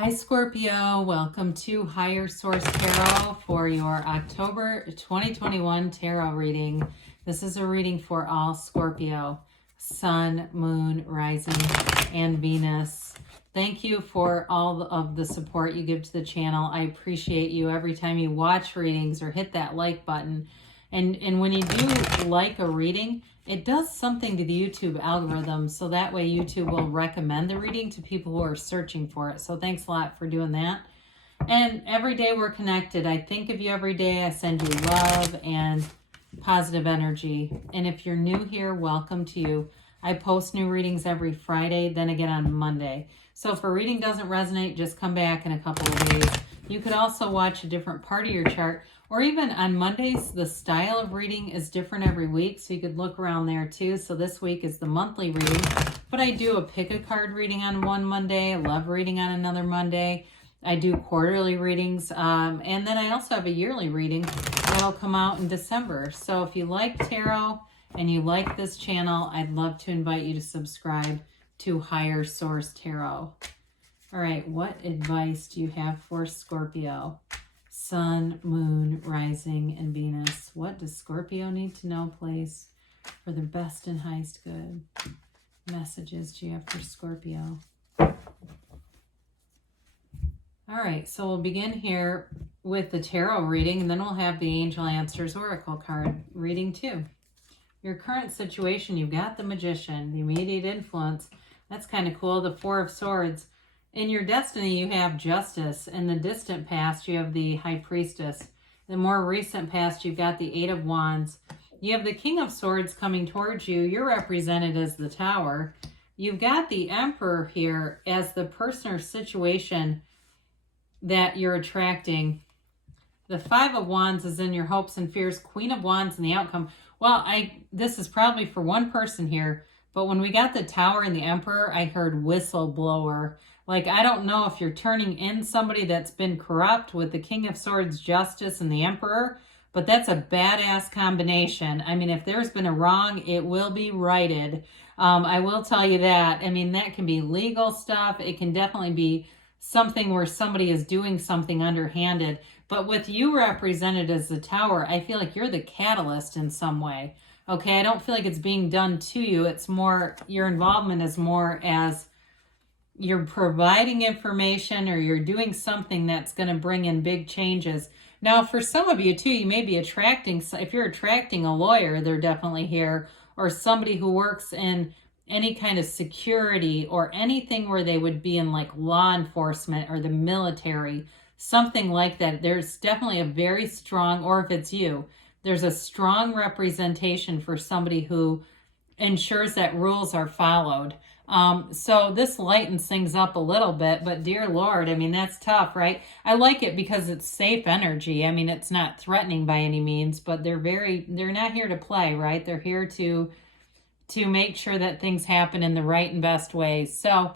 Hi Scorpio, welcome to Higher Source Tarot for your October 2021 tarot reading. This is a reading for all Scorpio, Sun, Moon, Rising, and Venus. Thank you for all of the support you give to the channel. I appreciate you every time you watch readings or hit that like button. And when you do like a reading, it does something to the YouTube algorithm, so that way YouTube will recommend the reading to people who are searching for it. So thanks a lot for doing that. And every day we're connected. I think of you every day. I send you love and positive energy. And if you're new here, welcome to you. I post new readings every Friday, then again on Monday. So if a reading doesn't resonate, just come back in a couple of days. You could also watch a different part of your chart, or even on Mondays, the style of reading is different every week, so you could look around there too. So this week is the monthly reading, but I do a pick a card reading on one Monday, a love reading on another Monday. I do quarterly readings, and then I also have a yearly reading that'll come out in December. So if you like tarot and you like this channel, I'd love to invite you to subscribe to Higher Source Tarot. All right, what advice do you have for Scorpio? Sun, Moon, Rising, and Venus. What does Scorpio need to know, please, for the best and highest good? Messages do you have for Scorpio? All right, so we'll begin here with the tarot reading, and then we'll have the Angel Answers Oracle card reading too. Your current situation, you've got the Magician, the immediate influence. That's kind of cool. The Four of Swords. In your destiny, you have Justice. In the distant past, you have the High Priestess. In the more recent past, you've got the Eight of Wands. You have the King of Swords coming towards you. You're represented as the Tower. You've got the Emperor here as the person or situation that you're attracting. The Five of Wands is in your hopes and fears. Queen of Wands in the outcome. Well, this is probably for one person here, but when we got the Tower and the Emperor, I heard whistleblower. Like, I don't know if you're turning in somebody that's been corrupt with the King of Swords, Justice, and the Emperor, but that's a badass combination. I mean, if there's been a wrong, it will be righted. I will tell you that. I mean, that can be legal stuff. It can definitely be something where somebody is doing something underhanded. But with you represented as the Tower, I feel like you're the catalyst in some way. Okay, I don't feel like it's being done to you. It's more, your involvement is more as you're providing information or you're doing something that's going to bring in big changes. Now, for some of you too, you may be attracting, if you're attracting a lawyer, they're definitely here, or somebody who works in any kind of security or anything where they would be in like law enforcement or the military, something like that. There's definitely a very strong, or if it's you, there's a strong representation for somebody who ensures that rules are followed. So this lightens things up a little bit, but dear Lord, I mean, that's tough, right? I like it because it's safe energy. I mean, it's not threatening by any means, but they're not here to play, right? They're here to make sure that things happen in the right and best ways. So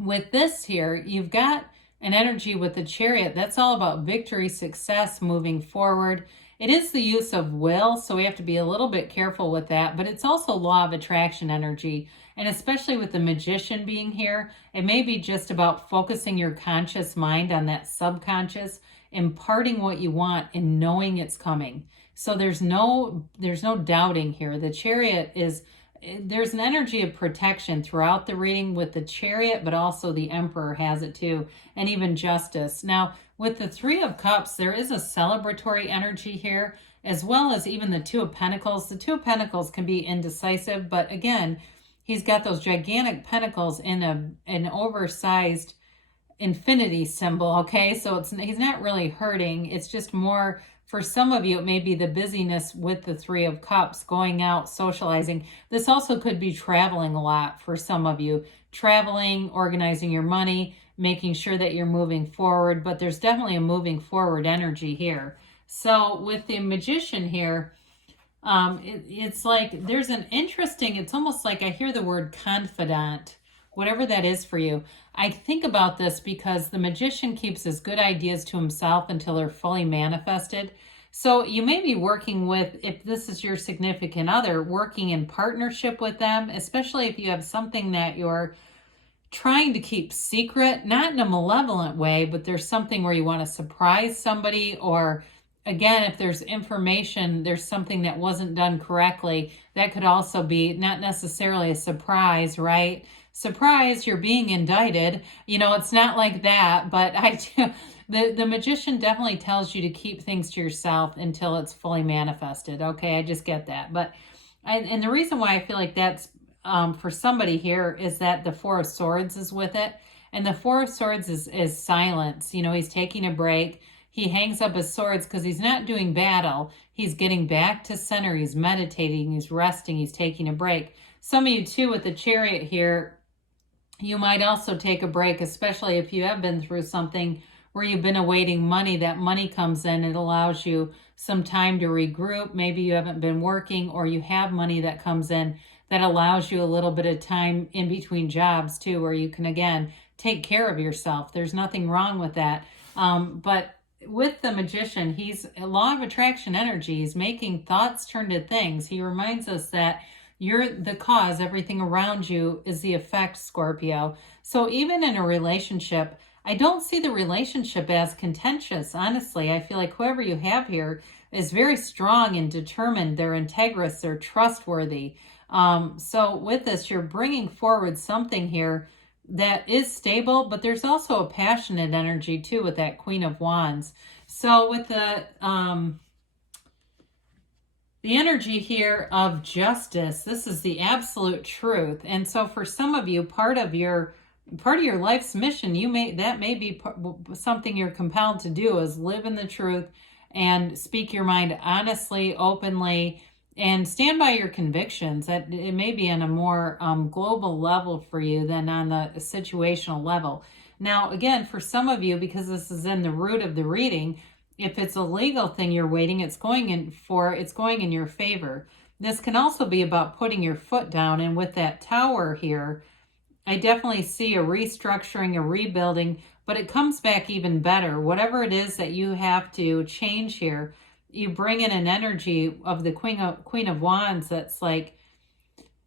with this here, you've got an energy with the Chariot. That's all about victory, success, moving forward. It is the use of will, so we have to be a little bit careful with that, but it's also law of attraction energy. And especially with the Magician being here, it may be just about focusing your conscious mind on that subconscious, imparting what you want and knowing it's coming. So there's no doubting here. The Chariot there's an energy of protection throughout the reading with the Chariot, but also the Emperor has it too, and even Justice. Now, with the Three of Cups, there is a celebratory energy here, as well as even the Two of Pentacles. The Two of Pentacles can be indecisive, but again, he's got those gigantic pentacles in an oversized infinity symbol, okay? So he's not really hurting. It's just more, for some of you, it may be the busyness with the Three of Cups, going out, socializing. This also could be traveling a lot for some of you. Traveling, organizing your money, making sure that you're moving forward, but there's definitely a moving forward energy here. So with the Magician here, it's like there's an interesting, it's almost like I hear the word confidant, whatever that is for you. I think about this because the Magician keeps his good ideas to himself until they're fully manifested. So you may be working with, if this is your significant other, working in partnership with them, especially if you have something that you're trying to keep secret, not in a malevolent way, but there's something where you want to surprise somebody, or again, if there's information, there's something that wasn't done correctly, that could also be not necessarily a surprise, right? Surprise, you're being indicted. It's not like that, but I do. The magician definitely tells you to keep things to yourself until it's fully manifested. Okay, I just get that. But and the reason why I feel like that's for somebody here is that the Four of Swords is with it. And the Four of Swords is silence. He's taking a break. He hangs up his swords because he's not doing battle. He's getting back to center. He's meditating. He's resting. He's taking a break. Some of you too with the Chariot here, you might also take a break, especially if you have been through something where you've been awaiting money. That money comes in. It allows you some time to regroup. Maybe you haven't been working, or you have money that comes in that allows you a little bit of time in between jobs too, where you can, again, take care of yourself. There's nothing wrong with that. But with the magician, he's a law of attraction energy. He's making thoughts turn to things. He reminds us that you're the cause. Everything around you is the effect, Scorpio. So even in a relationship, I don't see the relationship as contentious. Honestly, I feel like whoever you have here is very strong and determined. They're integrous. They're trustworthy. So with this, you're bringing forward something here that is stable, but there's also a passionate energy too with that Queen of Wands. So with the energy here of justice, this is the absolute truth. And so for some of you, part of your life's mission, that may be something you're compelled to do, is live in the truth and speak your mind honestly, openly, and stand by your convictions. That it may be on a more global level for you than on the situational level. Now, again, for some of you, because this is in the root of the reading, if it's a legal thing you're waiting, it's going in your favor. This can also be about putting your foot down. And with that Tower here, I definitely see a restructuring, a rebuilding, but it comes back even better. Whatever it is that you have to change here, you bring in an energy of the Queen of Wands that's like,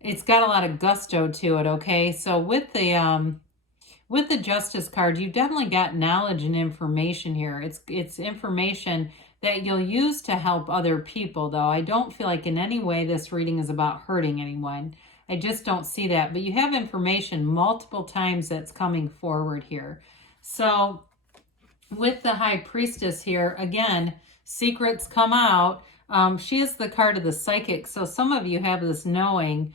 it's got a lot of gusto to it, okay? So with the Justice card, you've definitely got knowledge and information here. It's information that you'll use to help other people, though. I don't feel like in any way this reading is about hurting anyone. I just don't see that. But you have information multiple times that's coming forward here. So with the High Priestess here, again, secrets come out. She is the card of the psychic. So some of you have this knowing,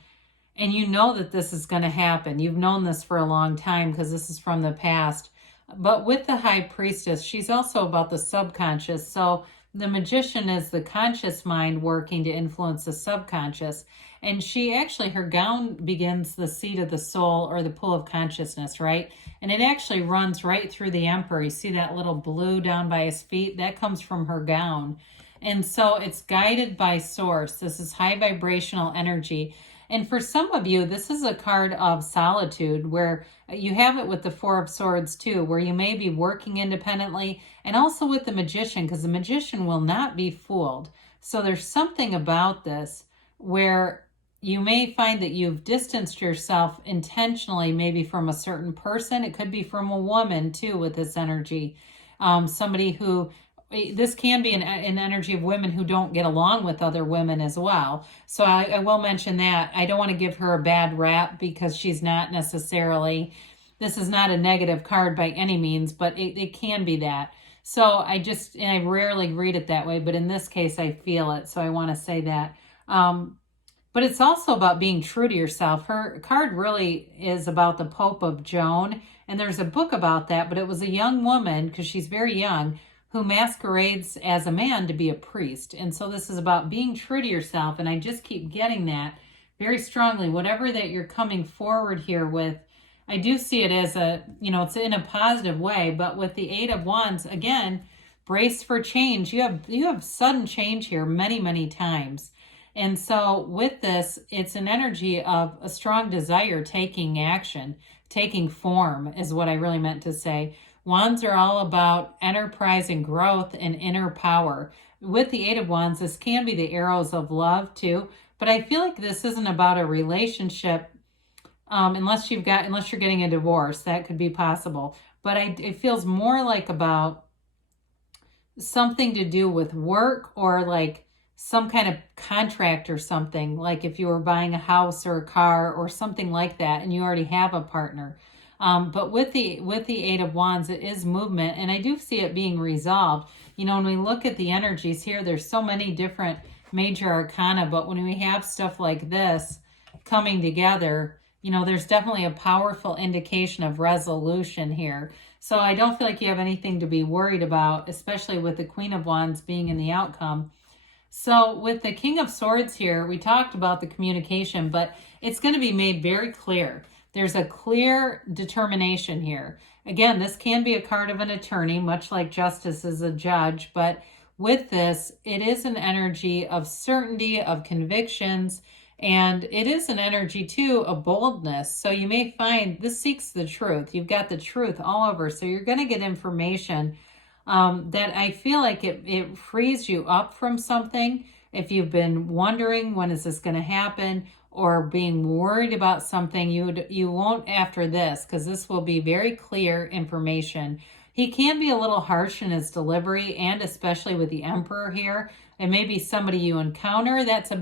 and you know that this is going to happen. You've known this for a long time because this is from the past. But with the High Priestess, she's also about the subconscious. So the Magician is the conscious mind working to influence the subconscious. And she actually, her gown begins the seat of the soul, or the pool of consciousness, right? And it actually runs right through the Emperor. You see that little blue down by his feet? That comes from her gown. And so it's guided by source. This is high vibrational energy. And for some of you, this is a card of solitude, where you have it with the Four of Swords too, where you may be working independently, and also with the Magician, because the Magician will not be fooled. So there's something about this where you may find that you've distanced yourself intentionally, maybe from a certain person. It could be from a woman too with this energy. Somebody who, this can be an energy of women who don't get along with other women as well. So I will mention that. I don't want to give her a bad rap, because she's not necessarily, this is not a negative card by any means, but it can be that. So and I rarely read it that way, but in this case I feel it. So I want to say that. But it's also about being true to yourself. Her card really is about the Pope of Joan. And there's a book about that, but it was a young woman, because she's very young, who masquerades as a man to be a priest. And so this is about being true to yourself. And I just keep getting that very strongly. Whatever that you're coming forward here with, I do see it as it's in a positive way. But with the Eight of Wands, again, brace for change. You have sudden change here many, many times. And so with this, it's an energy of a strong desire taking action, taking form is what I really meant to say. Wands are all about enterprise and growth and inner power. With the Eight of Wands, this can be the arrows of love too, but I feel like this isn't about a relationship unless you're getting a divorce, that could be possible. But it feels more like about something to do with work, or like some kind of contract or something, like if you were buying a house or a car or something like that and you already have a partner. But with the Eight of Wands, it is movement, and I do see it being resolved. When we look at the energies here, there's so many different major arcana, but when we have stuff like this coming together, there's definitely a powerful indication of resolution here. So I don't feel like you have anything to be worried about, especially with the Queen of Wands being in the outcome. So with the King of Swords here, we talked about the communication, but it's going to be made very clear. There's a clear determination here. Again, this can be a card of an attorney, much like Justice is a judge, but with this, it is an energy of certainty, of convictions, and it is an energy, too, of boldness. So you may find this seeks the truth. You've got the truth all over. So you're going to get information that I feel like it frees you up from something. If you've been wondering, when is this going to happen, or being worried about something, you won't after this, because this will be very clear information. He can be a little harsh in his delivery, and especially with the Emperor here. It may be somebody you encounter that's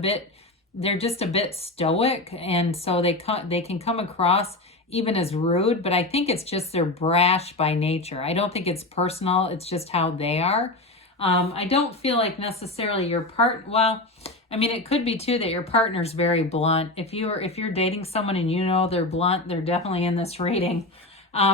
they're just a bit stoic, and so they can come across even as rude, but I think it's just they're brash by nature. I don't think it's personal. It's just how they are. I don't feel like necessarily your it could be too that your partner's very blunt. If you're dating someone and they're blunt, they're definitely in this reading.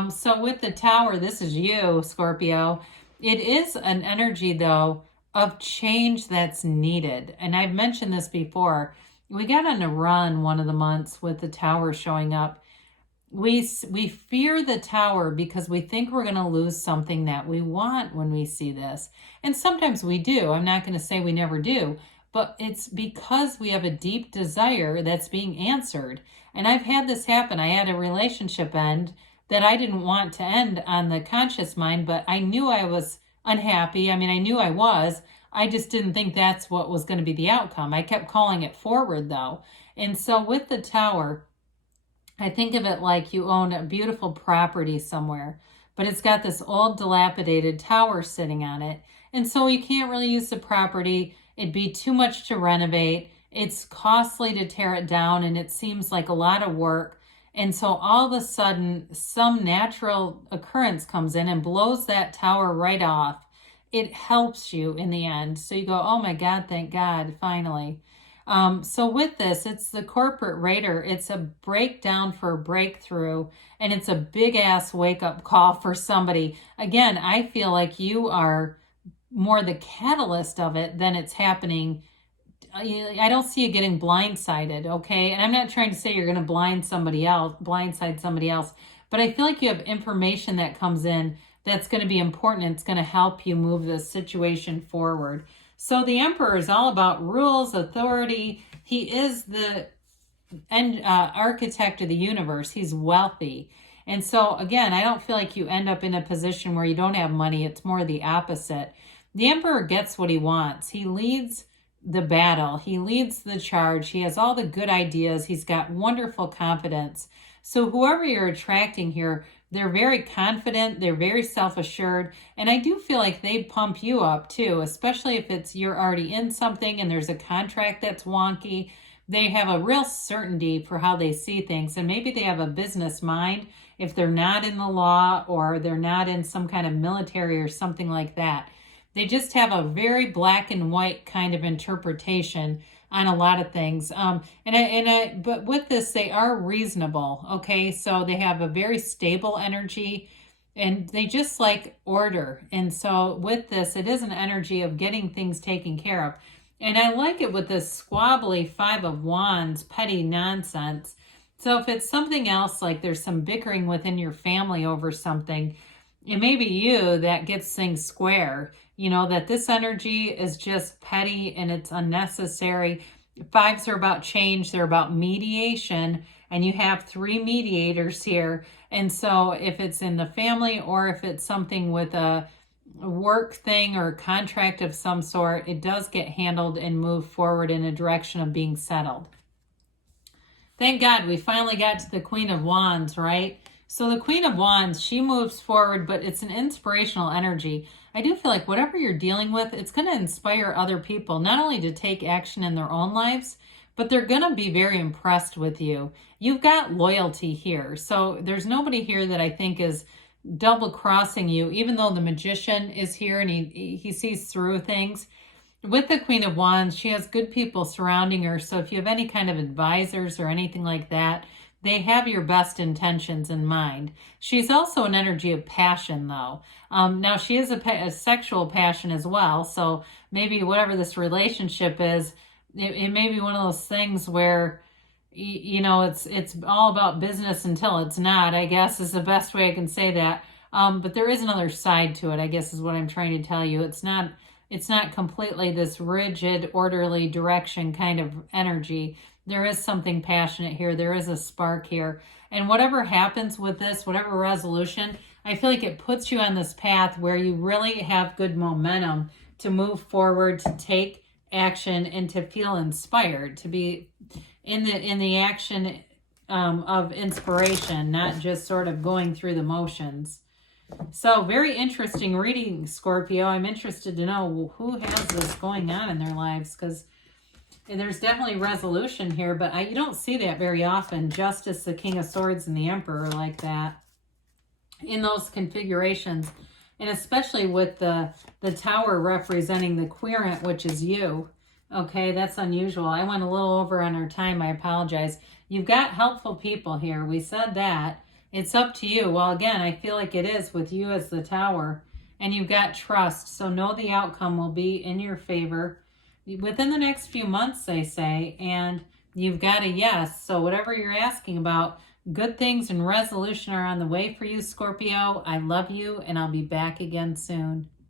So with the Tower, this is you, Scorpio. It is an energy, though, of change that's needed. And I've mentioned this before. We got on a run one of the months with the Tower showing up. We fear the Tower because we think we're going to lose something that we want when we see this. And sometimes we do. I'm not going to say we never do. But it's because we have a deep desire that's being answered. And I've had this happen. I had a relationship end that I didn't want to end on the conscious mind, but I knew I was unhappy. I knew I was. I just didn't think that's what was going to be the outcome. I kept calling it forward, though. And so with the Tower, I think of it like you own a beautiful property somewhere, but it's got this old dilapidated tower sitting on it. And so you can't really use the property. It'd be too much to renovate. It's costly to tear it down, and it seems like a lot of work. And so all of a sudden, some natural occurrence comes in and blows that tower right off. It helps you in the end. So you go, oh my God, thank God, finally. So with this, it's the corporate raider. It's a breakdown for a breakthrough, and it's a big ass wake up call for somebody. Again, I feel like you are more the catalyst of it than it's happening. I don't see you getting blindsided, okay? And I'm not trying to say you're going to blindside somebody else, but I feel like you have information that comes in that's going to be important. It's going to help you move the situation forward. So the Emperor is all about rules, authority. He is the architect of the universe. He's wealthy. And so, again, I don't feel like you end up in a position where you don't have money. It's more the opposite. The Emperor gets what he wants. He leads the battle. He leads the charge. He has all the good ideas. He's got wonderful confidence. So whoever you're attracting here, they're very confident. They're very self-assured. And I do feel like they pump you up too, especially if you're already in something and there's a contract that's wonky. They have a real certainty for how they see things. And maybe they have a business mind if they're not in the law or they're not in some kind of military or something like that. They just have a very black and white kind of interpretation on a lot of things. But with this, they are reasonable. Okay. So they have a very stable energy and they just like order. And so with this, it is an energy of getting things taken care of. And I like it with this squabbly Five of Wands, petty nonsense. So if it's something else, like there's some bickering within your family over something, it may be you that gets things square. That this energy is just petty and it's unnecessary. Fives are about change. They're about mediation. And you have 3 mediators here. And so if it's in the family or if it's something with a work thing or a contract of some sort, it does get handled and moved forward in a direction of being settled. Thank God we finally got to the Queen of Wands, right? So the Queen of Wands, she moves forward, but it's an inspirational energy. I do feel like whatever you're dealing with, it's going to inspire other people, not only to take action in their own lives, but they're going to be very impressed with you. You've got loyalty here. So there's nobody here that I think is double crossing you, even though the Magician is here and he sees through things. With the Queen of Wands, she has good people surrounding her. So if you have any kind of advisors or anything like that, they have your best intentions in mind. She's also an energy of passion, though. Now, she is a sexual passion as well. So maybe whatever this relationship is, it may be one of those things where, you know, it's all about business until it's not, I guess, is the best way I can say that. But there is another side to it, I guess, is what I'm trying to tell you. It's not completely this rigid, orderly direction kind of energy. There is something passionate here. There is a spark here. And whatever happens with this, whatever resolution, I feel like it puts you on this path where you really have good momentum to move forward, to take action, and to feel inspired, to be in the action of inspiration, not just sort of going through the motions. So very interesting reading, Scorpio. I'm interested to know who has this going on in their lives, because there's definitely resolution here, but you don't see that very often. Justice, the King of Swords, and the Emperor like that in those configurations. And especially with the Tower representing the querent, which is you. Okay, that's unusual. I went a little over on our time. I apologize. You've got helpful people here. We said that. It's up to you. Well, again, I feel like it is with you as the Tower. And you've got trust. So know the outcome will be in your favor within the next few months, they say. And you've got a yes. So whatever you're asking about, good things and resolution are on the way for you, Scorpio. I love you, and I'll be back again soon.